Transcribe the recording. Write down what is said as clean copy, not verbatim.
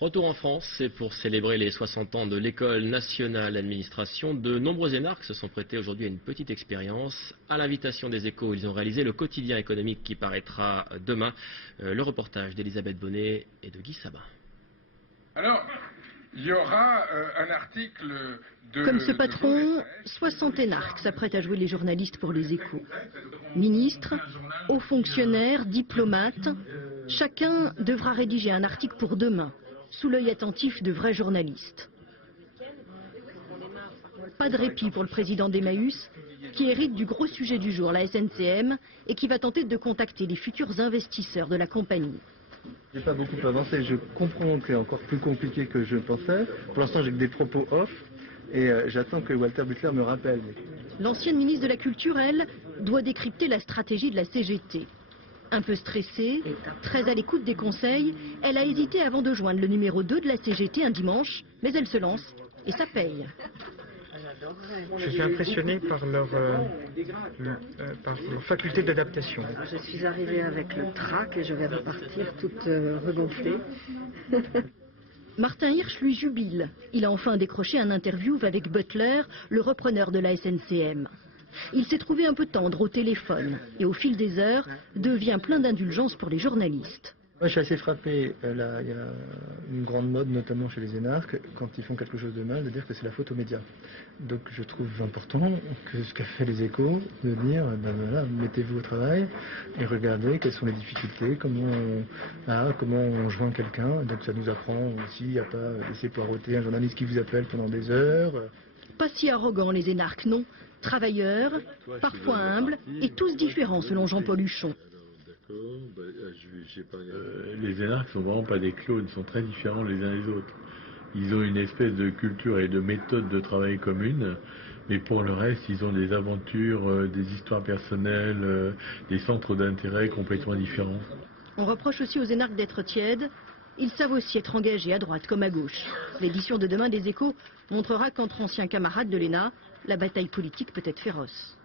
Retour en France, c'est pour célébrer les 60 ans de l'École nationale d'administration. De nombreux énarques se sont prêtés aujourd'hui à une petite expérience. À l'invitation des Échos, ils ont réalisé le quotidien économique qui paraîtra demain. Le reportage d'Elisabeth Bonnet et de Guy Sabin. Alors, il y aura un article de... Comme ce patron, 60 énarques s'apprêtent à jouer les journalistes pour les Échos. Ministres, hauts fonctionnaires, diplomates, chacun devra rédiger un article pour demain, sous l'œil attentif de vrais journalistes. Pas de répit pour le président d'Emmaüs, qui hérite du gros sujet du jour, la SNCM, et qui va tenter de contacter les futurs investisseurs de la compagnie. J'ai pas beaucoup avancé, je comprends que c'est encore plus compliqué que je pensais. Pour l'instant, j'ai que des propos off et j'attends que Walter Butler me rappelle. L'ancienne ministre de la Culture, elle, doit décrypter la stratégie de la CGT. Un peu stressée, très à l'écoute des conseils, elle a hésité avant de joindre le numéro 2 de la CGT un dimanche, mais elle se lance et ça paye. Je suis impressionné par leur faculté d'adaptation. Je suis arrivée avec le trac et je vais repartir toute regonflée. Martin Hirsch lui jubile. Il a enfin décroché un interview avec Butler, le repreneur de la SNCM. Il s'est trouvé un peu tendre au téléphone et au fil des heures devient plein d'indulgence pour les journalistes. Moi, je suis assez frappé. Là, il y a une grande mode, notamment chez les énarques, quand ils font quelque chose de mal, de dire que c'est la faute aux médias. Donc je trouve important que ce qu'a fait les Échos, de dire, ben voilà, mettez-vous au travail et regardez quelles sont les difficultés, comment on joint quelqu'un. Donc ça nous apprend aussi à pas laisser poireauter un journaliste qui vous appelle pendant des heures. Pas si arrogants les énarques, non. Travailleurs, parfois humbles et tous différents selon Jean-Paul Huchon. Les énarques sont vraiment pas des clones, ils sont très différents les uns des autres. Ils ont une espèce de culture et de méthode de travail commune, mais pour le reste, ils ont des aventures, des histoires personnelles, des centres d'intérêt complètement différents. On reproche aussi aux énarques d'être tièdes. Ils savent aussi être engagés à droite comme à gauche. L'édition de demain des Échos montrera qu'entre anciens camarades de l'ENA, la bataille politique peut être féroce.